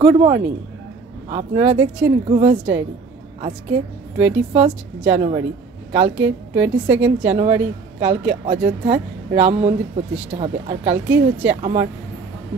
Good morning, আপনারা দেখছেন গুভাস diary. আজকে 21 জানুয়ারি, কালকে 22 জানুয়ারি, কালকে অযোধ্যায় রাম মন্দির প্রতিষ্ঠা হবে। আর কালকেই হচ্ছে আমার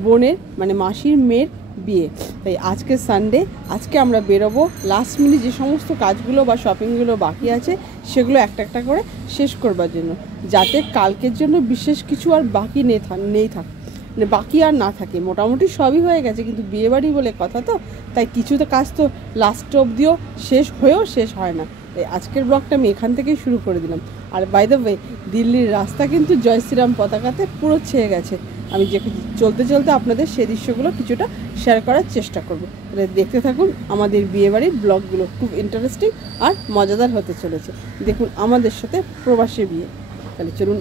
বোনের মানে মাসির মেয়ের বিয়ে। তাই আজকে সানডে, আজকে আমরা বেরোবো। লাস্ট মিনিট যে সমস্ত কাজগুলো বা শপিংগুলো বাকি আছে সেগুলো একটা একটা করে শেষ করবার জন্য, যাতে কালকের জন্য বিশেষ কিছু আর বাকি নেই থাকে, মানে বাকি আর না থাকে। মোটামুটি সবই হয়ে গেছে, কিন্তু বিয়েবাড়ি বলে কথা তো, তাই কিছু তো কাজ তো লাস্ট অবধিও শেষ হয়েও শেষ হয় না। তাই আজকের ব্লগটা আমি এখান থেকেই শুরু করে দিলাম। আর বাই দ্য ওয়ে, দিল্লির রাস্তা কিন্তু জয় শ্রীরাম পতাকাতে পুরো ছেয়ে গেছে। আমি যে চলতে চলতে আপনাদের সেই দৃশ্যগুলো কিছুটা শেয়ার করার চেষ্টা করবো। তাহলে দেখতে থাকুন আমাদের বিয়েবাড়ির ব্লগগুলো, খুব ইন্টারেস্টিং আর মজাদার হতে চলেছে। দেখুন আমাদের সাথে প্রবাসী বিয়ে। তাহলে চলুন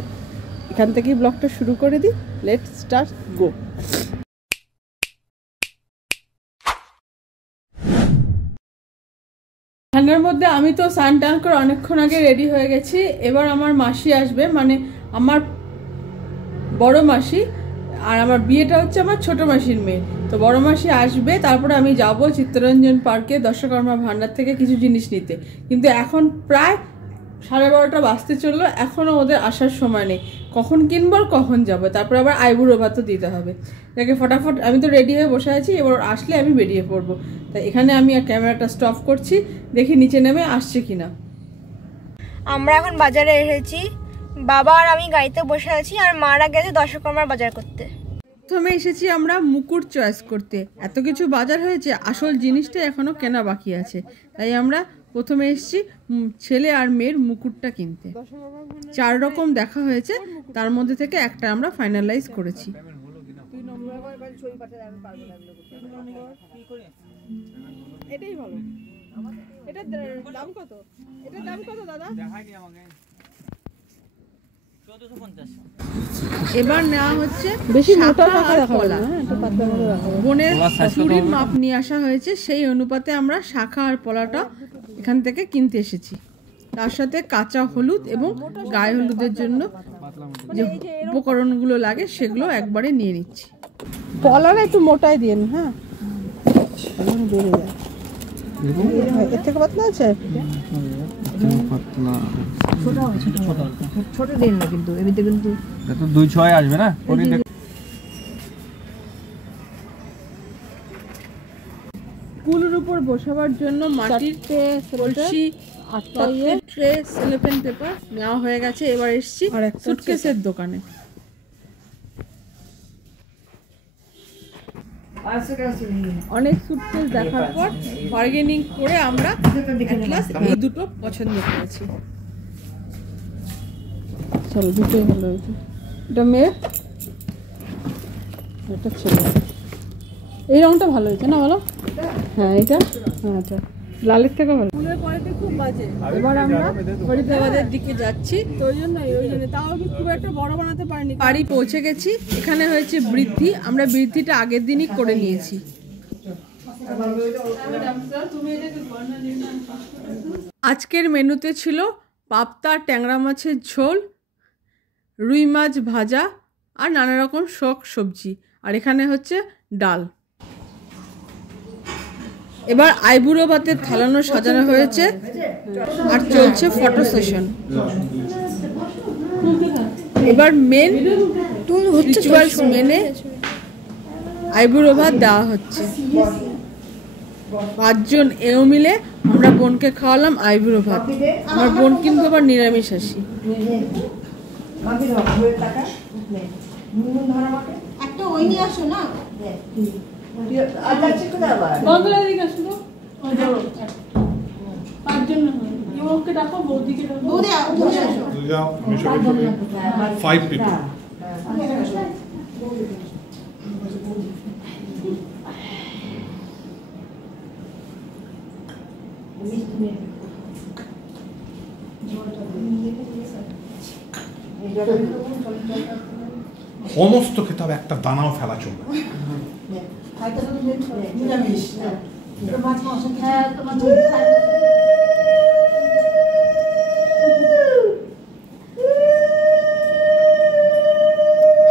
এখান থেকেই ব্লগটা শুরু করে দিই। লেটস স্টার্ট, গো। ঠান্ডার মধ্যে আমি তো স্নান টান করে অনেকক্ষণ আগে রেডি হয়ে গেছি। এবার আমার মাসি আসবে, মানে আমার বড় মাসি, আর আমার বিয়েটা হচ্ছে আমার ছোট মাসির মেয়ে। তো বড় মাসি আসবে, তারপরে আমি যাব চিত্তরঞ্জন পার্কে দর্শকর্মা ভান্ডার থেকে কিছু জিনিস নিতে। কিন্তু এখন প্রায় 12:30 বাজতে চললো, এখনও ওদের আসার সময় নেই। কখন কিনবো আর কখন যাবো, তারপর আবার আইবুড়ো ভাতও দিতে হবে। যাকে ফটাফট, আমি তো রেডি হয়ে বসে আছি, এবার আসলে আমি বেরিয়ে পড়বো। তাই এখানে আমি ক্যামেরাটা স্টপ করছি, দেখি নিচে নেমে আসছে কিনা। আমরা এখন বাজারে এসেছি, বাবা আর আমি গাড়িতে বসে আছি, আর মারা গেছে দর্শকর্মার বাজার করতে। প্রথমে এসেছি আমরা মুকুট চয়েস করতে। এত কিছু বাজার হয়েছে, আসল জিনিসটা এখনো কেনা বাকি আছে। তাই আমরা প্রথমে এসেছি ছেলে আর মেয়ের মুকুটটা কিনতে। 4 রকম দেখা হয়েছে, তার মধ্যে থেকে একটা আমরা ফাইনালাইজ করেছি। এটাই ভালো। এটার দাম কত? এটার দাম কত দাদা? এবার নেওয়া হচ্ছে বেশি মোটা টাকা দেখাবো না, একটু পাতলা করে দেখাবো। বোনের চুড়ির মাপ নিয়ে আসা হয়েছে, সেই অনুপাতে আমরা শাখা আর পলাটা এখান থেকে কিনতে এসেছি। তার সাথে কাঁচা হলুদ এবং গায়ে হলুদের জন্য যে উপকরণগুলো লাগে সেগুলো একবারে নিয়ে নিচ্ছি। পলাটা একটু মোটাই দিন, হ্যাঁ, বেড়ে যায়। এর থেকে পাতলা আছে, ছোট দিন না, কিন্তু এমনিতে কিন্তু 2.6 আসবে না। কুলের উপর বসাবার জন্য মাটির কলসি, ট্রে, সেলোফেন পেপার নেওয়া হয়ে গেছে। এবার এসছি সুটকেসের দোকানে। অনেক সুটকেস দেখার পর বার্গেনিং করে আমরা এই দুটো পছন্দ করেছি। চলো, দুটোই ভালো হয়েছে। এটা মেয়ের, এটা ছেলে। এই রংটা ভালো হয়েছে না, বলো? হ্যাঁ, এটা, হ্যাঁ, এটা লালের থেকে ভালো। ফুলের কোয়ালিটি খুব বাজে। এবার আমরা ফরিদাবাদের দিকে যাচ্ছি, তো ওই জন্য তাও আমি খুব একটা বড় বানাতে পারিনি। বাড়ি পৌঁছে গেছি। এখানে হয়েছে বৃদ্ধি, আমরা বৃদ্ধিটা আগের দিনই করে নিয়েছি। আজকের মেনুতে ছিল পাবদা ট্যাংরা মাছের ঝোল, রুই মাছ ভাজা আর নানা রকম শক সবজি, আর এখানে হচ্ছে ডাল। এবার আইবুড়ো ভাতের থালানো সাজানো হয়েছে, আর চলছে ফটো সেশন। এবার মেন রিচুয়ালস মেনে আইবুড়ো ভাত দেওয়া হচ্ছে। 5 জন এও মিলে আমরা বোনকে খাওয়ালাম আইবুড়ো ভাত। আমার বোন কিন্তু আবার নিরামিষাশী। একটা ওই নিয়ে আসো না, সমস্ত খেতে হবে, একটা দানাও ফেলা চলবে।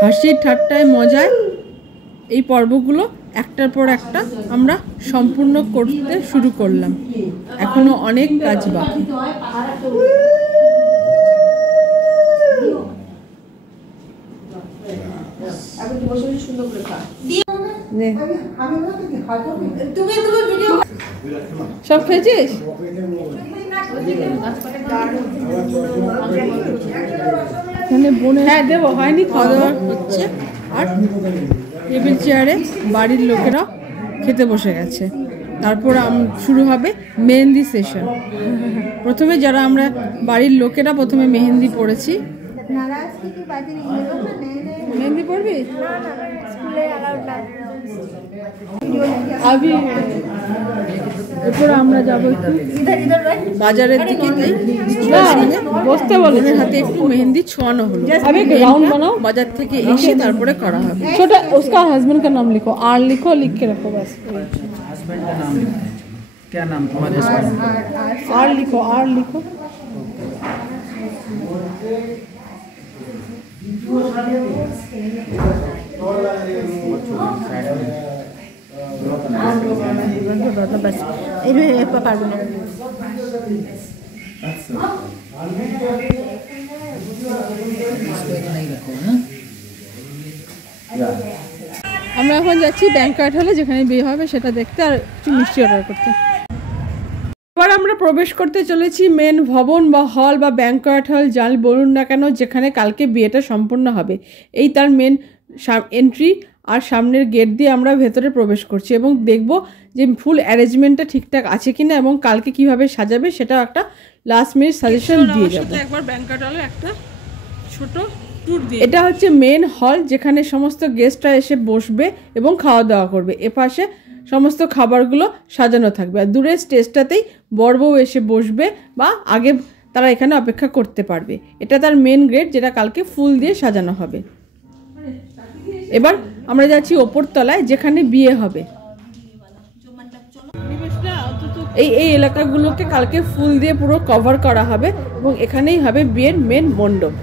হাসি ঠাট্টায় মজায় এই পর্বগুলো একটার পর একটা আমরা সম্পূর্ণ করতে শুরু করলাম, এখনো অনেক কাজ বাকি। সব খেয়েছিস? হ্যাঁ দেবো, হয়নি, খাওয়া দাওয়া হচ্ছে। আর টেবিল চেয়ারে বাড়ির লোকেরা খেতে বসে গেছে। তারপর শুরু হবে মেহেন্দি সেশন। প্রথমে যারা আমরা বাড়ির লোকেরা প্রথমে মেহেন্দি পড়েছি। মেহেন্দি পড়বি? এরপর আমরা যাবো বাজারের দিকে। বসতে বলে হাতে একটু মেহেন্দি ছোঁয়ানো হলো। রাউন্ড বানাও, বাজার থেকে এসে তারপরে করা হবে। ছোটা उसका हस्बैंड का नाम लिखो, आर लिखो, लिख के रखो बस। हस्बैंड का नाम क्या नाम तुम्हारे हस्बैंड? आर लिखो, आर लिखो। बस पारबो ना। আমরা এখন যাচ্ছি ব্যাংকোয়েট হলে, যেখানে বিয়ে হবে সেটা দেখতে আর একটু মিষ্টি অর্ডার করতে। এবার আমরা প্রবেশ করতে চলেছি মেন ভবন বা হল বা ব্যাংকোয়েট হল, যাই বলুন না কেন, যেখানে কালকে বিয়েটা সম্পূর্ণ হবে। এই তার মেন এন্ট্রি, আর সামনের গেট দিয়ে আমরা ভেতরে প্রবেশ করছি এবং দেখব যে ফুল অ্যারেঞ্জমেন্টটা ঠিকঠাক আছে কিনা এবং কালকে কিভাবে সাজাবে সেটাও একটা লাস্ট মিনিট সাজেশন দিয়ে যাব। একবার ব্যাংকোয়েট হলে একটা ছোট ট্যুর দিয়ে। এটা হচ্ছে মেন হল, যেখানে সমস্ত গেস্টরা এসে বসবে এবং খাওয়া দাওয়া করবে। এপাশে সমস্ত খাবারগুলো সাজানো থাকবে, আর দূরের স্টেজটাতেই বর বউ এসে বসবে বা আগে তারা এখানে অপেক্ষা করতে পারবে। এটা তার মেন গেট, যেটা কালকে ফুল দিয়ে সাজানো হবে। এবার আমরা যাচ্ছি ওপর তলায়, যেখানে বিয়ে হবে। এই এলাকাগুলোকে কালকে ফুল দিয়ে পুরো কভার করা হবে এবং এখানেই হবে বিয়ের মেন মণ্ডপ।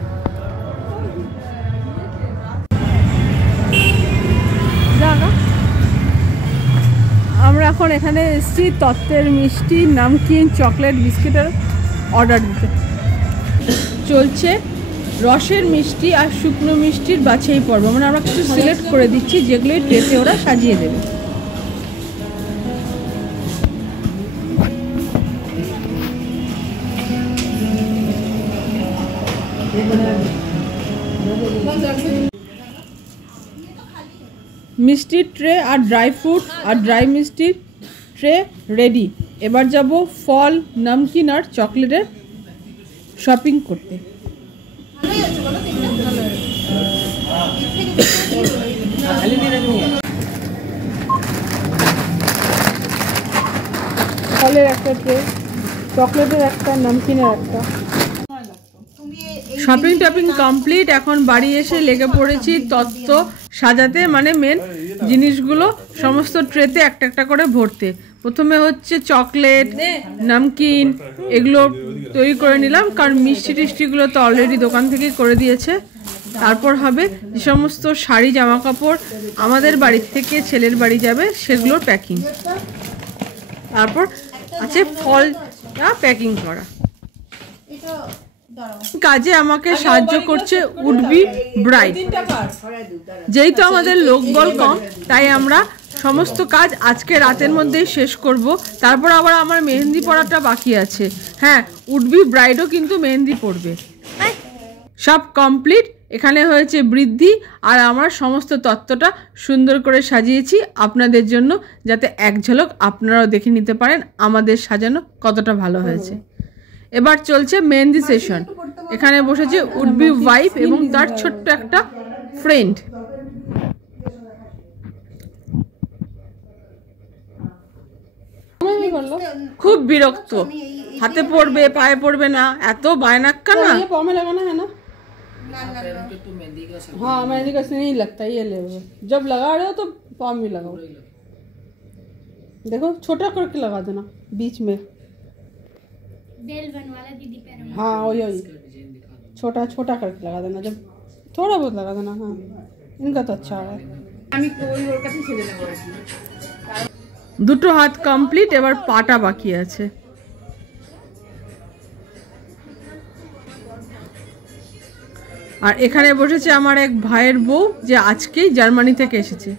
আমরা এখন এখানে এসেছি তত্ত্বের মিষ্টি, নামকিন, চকলেট, বিস্কিটের অর্ডার দিতে। চলছে রসের মিষ্টি আর শুকনো মিষ্টির বাছাই পর্ব, মানে আমরা কিছু সিলেক্ট করে দিচ্ছি যেগুলো ট্রেতে ওরা সাজিয়ে দেবে। মিষ্টির ট্রে আর ড্রাই ফ্রুট আর ড্রাই মিষ্টির ট্রে রেডি। এবার যাব ফল, নামকিন আর চকলেটের শপিং করতে। ফলের একটা ট্রে, চকলেটের একটা, নামকিনের একটা। Shopping topping complete. এখন বাড়ি এসে লেগে পড়েছি তত্ত্ব সাজাতে, মানে মেন জিনিসগুলো সমস্ত ট্রেতে একটা একটা করে ভরতে। প্রথমে হচ্ছে চকলেট, নামকিন, এগুলো তৈরি করে নিলাম, কারণ মিষ্টি টিষ্টিগুলো তো অলরেডি দোকান থেকেই করে দিয়েছে। তারপর হবে যে সমস্ত শাড়ি জামা কাপড় আমাদের বাড়ি থেকে ছেলের বাড়ি যাবে সেগুলোর প্যাকিং। তারপর আছে ফলটা প্যাকিং করা। কাজে আমাকে সাহায্য করছে উড বি ব্রাইড। যেহেতু আমাদের লোকবল কম, তাই আমরা সমস্ত কাজ আজকে রাতের মধ্যেই শেষ করব। তারপর আবার আমার মেহেন্দি পড়াটা বাকি আছে। হ্যাঁ, উড বি ব্রাইডও কিন্তু মেহেন্দি পড়বে। সব কমপ্লিট। এখানে হয়েছে বৃদ্ধি, আর আমরা সমস্ত তত্ত্বটা সুন্দর করে সাজিয়েছি আপনাদের জন্য, যাতে এক ঝলক আপনারাও দেখে নিতে পারেন আমাদের সাজানো কতটা ভালো হয়েছে। এবার চলছে মেহেন্দি সেশন। এখানে বসেছে উড বি ওয়াইফ এবং তার ছোট্ট একটা ফ্রেন্ড। খুব বিরক্ত, হাতে পড়বে পায়ে পড়বে না, এত বায়নাক্কা না। पाँव लगाना है ना? हाँ, मेहंदी का नहीं लगता, ये ले जब लगा रहे हो तो पाँव में लगाओ। देखो छोटा करके लगा देना बीच में। हाँ वही छोटा छोटा करके लगा देना, जब थोड़ा बहुत लगा देना। हाँ, इनका तो अच्छा है। দুটো হাত কমপ্লিট, এবার পাটা বাকি আছে। আর এখানে বসেছে আমার এক ভাইয়ের বউ, যে আজকেই জার্মানি থেকে এসেছে।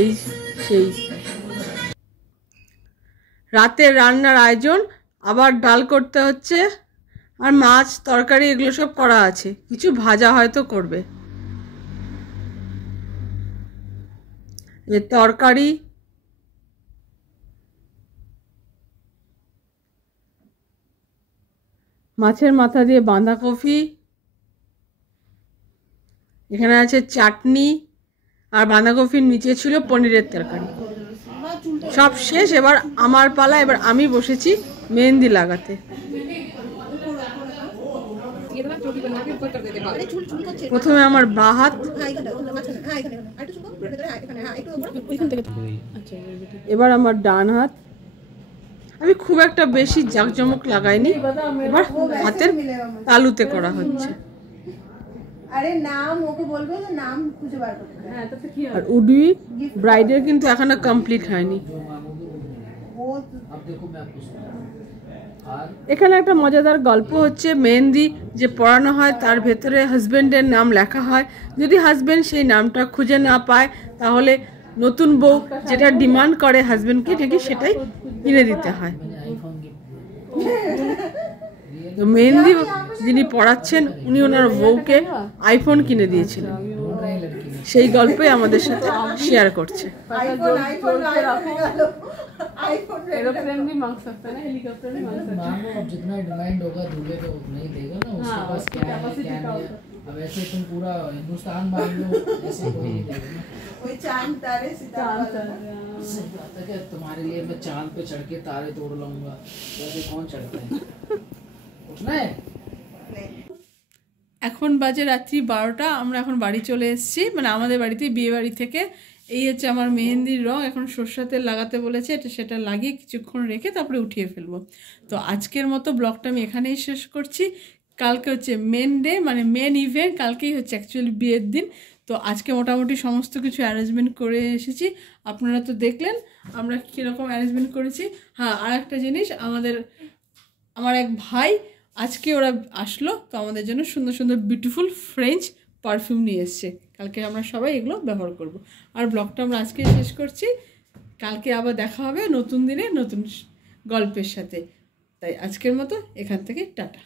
এই সেই রাতের রান্নার আয়োজন, আবার ডাল করতে হচ্ছে, আর মাছ তরকারি এগুলো সব করা আছে, কিছু ভাজা হয়তো করবে। তরকারি, মাছের মাথা দিয়ে বাঁধাকপি, এখানে আছে চাটনি, আর বাঁধাকপির নিচে ছিল পনিরের তরকারি। সব শেষ, এবার আমার পালা। এবার আমি বসেছি মেহেন্দি লাগাতে। প্রথমে আমার বাঁ হাত, এবার আমার ডান হাত। আমি খুব একটা বেশি জাঁকজমক লাগাইনি, এবার হাতের তালুতে করা হচ্ছে। আর উডি ব্রাইডের কিন্তু এখনো কমপ্লিট হয়নি। এখানে একটা মজাদার গল্প হচ্ছে, মেহেন্দি যে পড়ানো হয় তার ভেতরে হাজবেন্ডের নাম লেখা হয়। যদি হাজবেন্ড সেই নামটা খুঁজে না পায়, তাহলে নতুন বউ যেটা ডিমান্ড করে হাজবেন্ডকে, ঠিকই সেটাই কিনে দিতে হয়। তো মেহেন্দি যিনি পড়াচ্ছেন, উনি ওনার বউকে আইফোন কিনে দিয়েছিলেন। সেই গল্পই আমাদের সাথে শেয়ার করছে। एरोप्लेन भी मांग सकता है ना, हेलीकॉप्टर भी मांग सकता है। मांगो, अब जितना डिमांड होगा दूल्हे का उतना ही देगा ना। उसके पास क्या है क्या नहीं है। अब ऐसे तुम पूरा हिंदुस्तान मांग लो, ऐसे कोई नहीं देगा ना। कोई चांद तारे सितारा सही बात है कि तुम्हारे लिए मैं चांद पे चढ़ के तारे तोड़ लाऊंगा, वैसे कौन चढ़ता है? उठना है। এখন বাজে রাত্রি 12টা। আমরা এখন বাড়ি চলে এসেছি, মানে আমাদের বাড়িতে, বিয়ে বাড়ি থেকে। এই হচ্ছে আমার মেহেন্দির রং। এখন সরষের তেল লাগাতে বলেছে, সেটা লাগিয়ে কিছুক্ষণ রেখে তারপরে উঠিয়ে ফেলবো। তো আজকের মতো ব্লগটা আমি এখানেই শেষ করছি। কালকে হচ্ছে মেন ডে, মানে মেন ইভেন্ট। কালকেই হচ্ছে অ্যাকচুয়ালি বিয়ের দিন। তো আজকে মোটামুটি সমস্ত কিছু অ্যারেঞ্জমেন্ট করে এসেছি। আপনারা তো দেখলেন আমরা কীরকম অ্যারেঞ্জমেন্ট করেছি। হ্যাঁ, আর একটা জিনিস, আমার এক ভাই আজকে ওরা আসলো, তো আমাদের জন্য সুন্দর সুন্দর বিউটিফুল ফ্রেঞ্চ পারফিউম নিয়ে এসছে। কালকে আমরা সবাই এগুলো ব্যবহার করব। আর ব্লগটা আমরা আজকে শেষ করছি। কালকে আবার দেখা হবে নতুন দিনে নতুন গল্পের সাথে। তাই আজকের মতো এখান থেকে টাটা।